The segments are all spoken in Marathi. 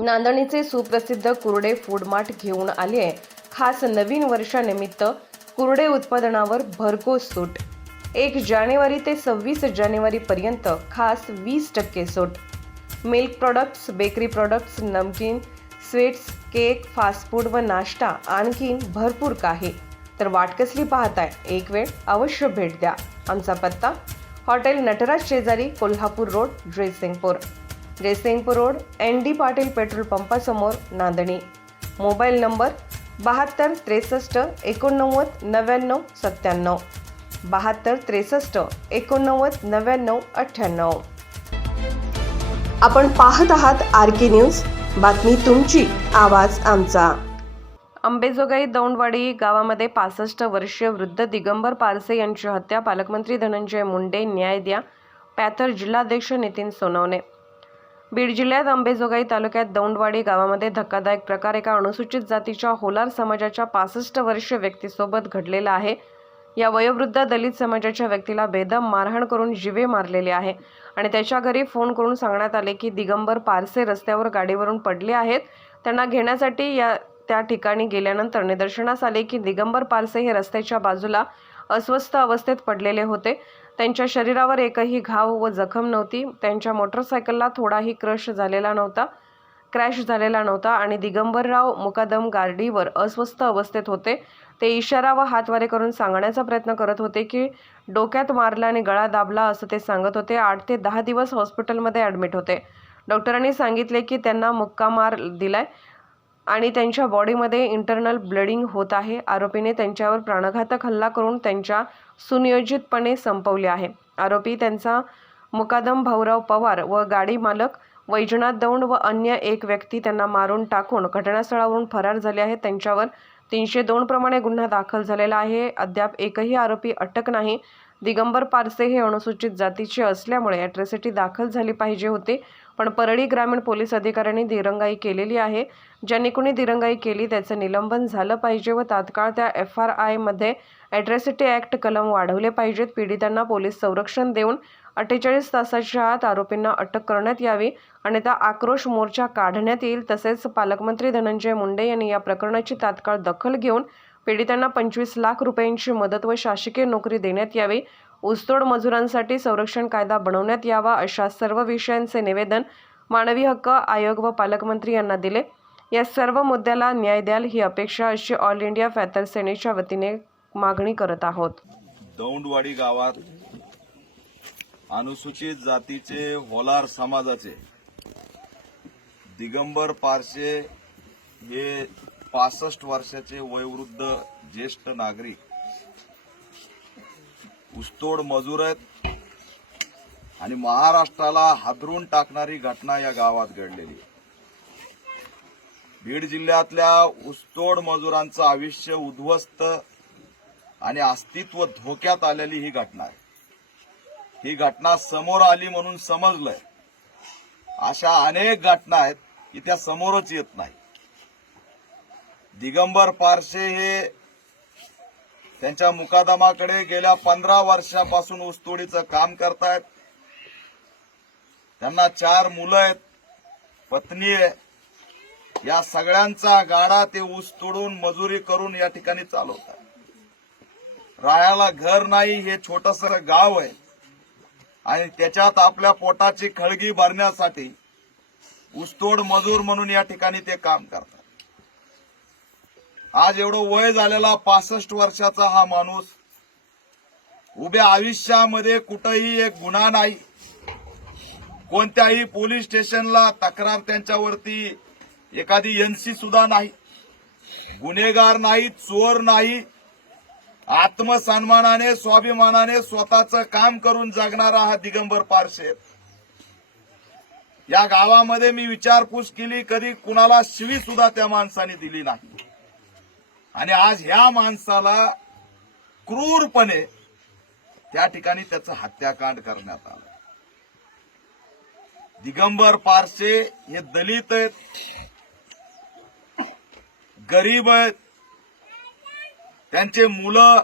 नांदणीचे सुप्रसिद्ध कुर्डे फूड मार्ट घेऊन आले आहे खास नवीन वर्षानिमित्त कुर्डे उत्पादनावर भरघोस सूट। 1 जानेवारी ते 26 जानेवारी पर्यंत खास 20% सूट। मिल्क प्रोडक्ट्स, बेकरी प्रोडक्ट्स, नमकीन, स्वीट्स, केक, फास्ट फूड व नाश्ता आणखीन भरपूर काही। तर वाट कसली पाहताय? एक वेळ अवश्य भेट द्या। आमचा पत्ता हॉटेल नटराज शेजारी, Kolhapur road, Jaysingpur road, ND Patil petrol पंपासमोर, नांदणी। Mobile number 72 63 89 99 97, 72 63 89 99 98। आपण पाहत आहात RK न्यूज, बातमी तुमची, आवाज आमचा। अंबेजोगाई दौंडवाडी गावामध्ये 65 वर्षीय वृद्ध दिगंबर पारसे यांची हत्या। पालकमंत्री धनंजय मुंडे, न्याय द्या। पॅथर जिल्हाध्यक्ष नितीन सोनवणे। बीड जिल्ह्यात अंबेजोगाई तालुक्यात दौंडवाडी गावामध्ये धक्कादायक प्रकार एका अनुसूचित जातीच्या होलार समाजाच्या 65 वर्षीय व्यक्तीसोबत घडलेला आहे। या वयोवृद्ध दलित समाजाच्या व्यक्तीला बेदम मारहाण करून जीवे मारलेले आहे आणि त्याच्या घरी फोन करून सांगण्यात आले की दिगंबर पारसे रस्त्यावर गाडीवरून पडले आहेत। त्यांना घेण्यासाठी त्या ठिकाणी गेल्यानंतर निदर्शनास आले की दिगंबर पारसे हे रस्त्याच्या बाजूला अस्वस्थ अवस्थेत पडलेले होते। त्यांच्या शरीरावर एकही घाव व जखम नव्हती। त्यांच्या मोटरसायकलला थोडाही क्रॅश झालेला नव्हता आणि दिगंबरराव मुकादम गाडीवर अस्वस्थ अवस्थेत होते। ते इशारा व हातवारे करून सांगण्याचा प्रयत्न करत होते की डोक्यात मारला आणि गळा दाबला असं ते सांगत होते। 8 ते 10 दिवस हॉस्पिटलमध्ये ॲडमिट होते। डॉक्टरांनी सांगितले की त्यांना मुक्का मार दिलाय आणि त्यांच्या बॉडीमध्ये इंटरनल ब्लिडिंग होत आहे। आरोपीने त्यांच्यावर प्राणघातक हल्ला करून त्यांच्या सुनियोजितपणे संपवले आहे। आरोपी त्यांचा मुकादम भाऊराव पवार व गाडी मालक वैजनाथ दौंड व अन्य एक व्यक्ती त्यांना मारून टाकून घटनास्थळावरून फरार झाले आहेत। त्यांच्यावर 302 प्रमाणे गुन्हा दाखल झालेला आहे। अद्याप एकही आरोपी अटक नाही। दिगंबर पारसे हे अनुसूचित जातीचे असल्यामुळे ॲट्रॉसिटी दाखल झाली पाहिजे होती, पण परळी ग्रामीण पोलीस अधिकाऱ्यांनी दिरंगाई केलेली आहे। ज्यांनी कुणी दिरंगाई केली त्याचं निलंबन झालं पाहिजे व तात्काळ त्या FRI मध्ये ॲट्रॉसिटी ॲक्ट कलम वाढवले पाहिजेत। पीडितांना पोलीस संरक्षण देऊन 48 तासाच्या आत आरोपींना अटक करण्यात यावी आणि त्या आक्रोश मोर्चा काढण्यात येईल। तसेच पालकमंत्री धनंजय मुंडे यांनी या प्रकरणाची तात्काळ दखल घेऊन पीडितांना 25 लाख रुपयांची मदत व शासकीय नोकरी देण्यात यावी। ऊसतोड मजुरांसाठी संरक्षण कायदा बनवण्यात यावा, अशा सर्व विषयांचे निवेदन मानवी हक्क आयोग व पालकमंत्री यांना दिले। या सर्व मुद्द्याला न्याय द्याल ही अपेक्षा अशी ऑल इंडिया पॅथर सेनेच्या वतीने मागणी करत आहोत। दौंडवाडी गावात अनुसूचित जातीचे होलार समाजाचे दिगंबर पारसे हे 65 वर्षाचे वयोवृद्ध ज्येष्ठ नागरिक ऊसतोड मजूर आहेत आणि महाराष्ट्राला हादरून टाकणारी घटना या गावात घडलेली। बीड जिल्ह्यातल्या ऊसतोड मजुरांचं आयुष्य उद्ध्वस्त आणि अस्तित्व धोक्यात आलेली ही घटना आहे। ही घटना समोर आली म्हणून समजलंय, अशा अनेक घटना आहेत की त्या समोरच येत नाही। दिगंबर पारसे हे त्यांच्या मुकादमाकडे गेल्या 15 वर्षापासून ऊसतोडीचं काम करतायत। त्यांना 4 मुलं आहेत, पत्नी आहे। या सगळ्यांचा गाडा ते ऊस तोडून मजुरी करून या ठिकाणी चालवतात। राहायला घर नाही, हे छोटंसं गाव आहे आणि त्याच्यात आपल्या पोटाची खळगी भरण्यासाठी ऊसतोड मजूर म्हणून या ठिकाणी ते काम करतात। आज एवढं वय झालेला 65 वर्षाचा हा माणूस उभ्या आयुष्यामध्ये कुठेही एक गुन्हा नाही, कोणत्याही पोलीस स्टेशनला तक्रार त्यांच्यावरती एखादी NC सुद्धा नाही, गुन्हेगार नाही, चोर नाही, आत्मसन्मानाने स्वाभिमानाने स्वतःचं काम करून जगणारा हा दिगंबर पारसे। या गावामध्ये मी विचारपूस केली, कधी कुणाला शिवी सुद्धा त्या माणसाने दिली नाही आणि आज ह्या माणसाला क्रूरपणे त्या ठिकाणी त्याचं हत्याकांड करण्यात आलं। दिगंबर पारसे हे दलित आहेत, गरीब आहेत, त्यांचे मुलं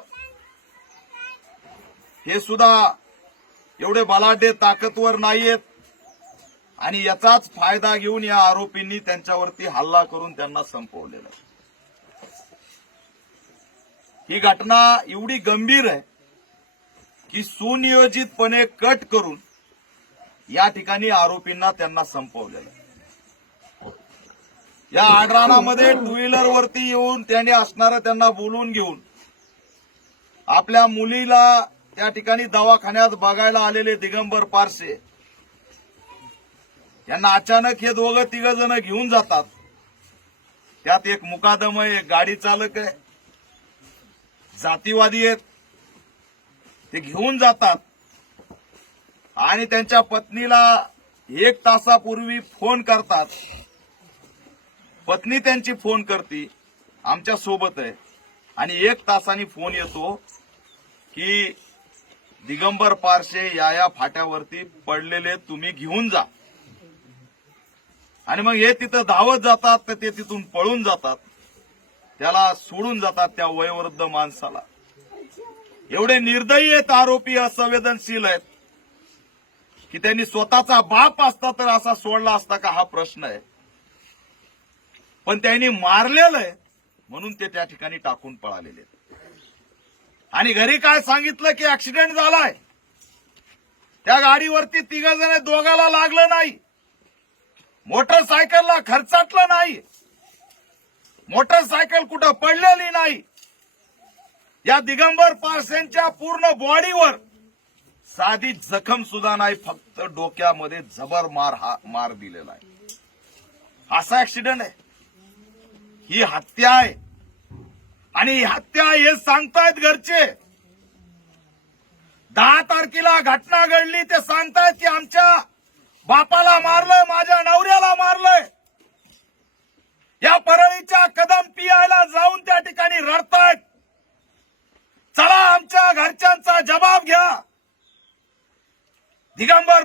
हे सुद्धा एवढे बलाढ्य ताकदवर नाहीयेत। आणि याचाच फायदा घेऊन या आरोपींनी त्यांच्यावरती हल्ला करून त्यांना संपवलेला आहे. ही घटना एवढी गंभीर आहे की सुनियोजितपणे कट करून या ठिकाणी आरोपींना त्यांना संपवलेलं आहे. या आडराणामध्ये टू व्हीलरवरती येऊन त्यांनी असणारं त्यांना बोलवून घेऊन आपल्या मुलीला त्या ठिकाणी दवाखान्यात बघायला आलेले दिगंबर पारसे यांना अचानक हे दोघं तिघ जण घेऊन जातात. त्यात एक मुकादम आहे, एक गाडी चालक आहे, जातीवादी आहेत. ते घेऊन जातात आणि त्यांच्या पत्नीला 1 तासापूर्वी फोन करतात. पत्नी त्यांची फोन करते, आमच्या सोबत आहे, आणि 1 तासाने फोन येतो की दिगंबर पारसे या फाट्यावरती पडलेले, तुम्ही घेऊन जा. आणि मग हे तिथं धावत जातात, तर ते तिथून पळून जातात, त्याला सोडून जातात त्या वयोवृद्ध माणसाला. एवढे निर्दयी आहेत आरोपी, असंवेदनशील आहेत की त्यांनी स्वतःचा बाप असता तर असा सोडला असता का, हा प्रश्न आहे. पण त्यांनी मारलेलं आहे म्हणून ते त्या ठिकाणी टाकून पळालेले आहेत. आणि घरी काय सांगितलं की ऍक्सिडेंट झालाय. त्या गाडीवरती 3 जण, दोघाला लागलं नाही, मोटरसायकलला खर्चाटलं नाही, मोटरसायकल कुठं पडलेली नाही. या दिगंबर पारसेंच्या पूर्ण बॉडीवर साधी जखम सुद्धा नाही, फक्त डोक्यामध्ये जबर मार दिलेला आहे. असा ऍक्सिडेंट आहे, ही हत्या आहे. आणि ही हत्या हे सांगतायत घरचे. 10 तारखेला घटना घडली, ते सांगतायत की आमच्या बापाला मारलंय, माझ्या नवऱ्याला मारलंय. या परळीच्या कदम पियायला जाऊन त्या ठिकाणी रडतायत. चला आमच्या घरच्यांचा जबाब घ्या. दिगंबर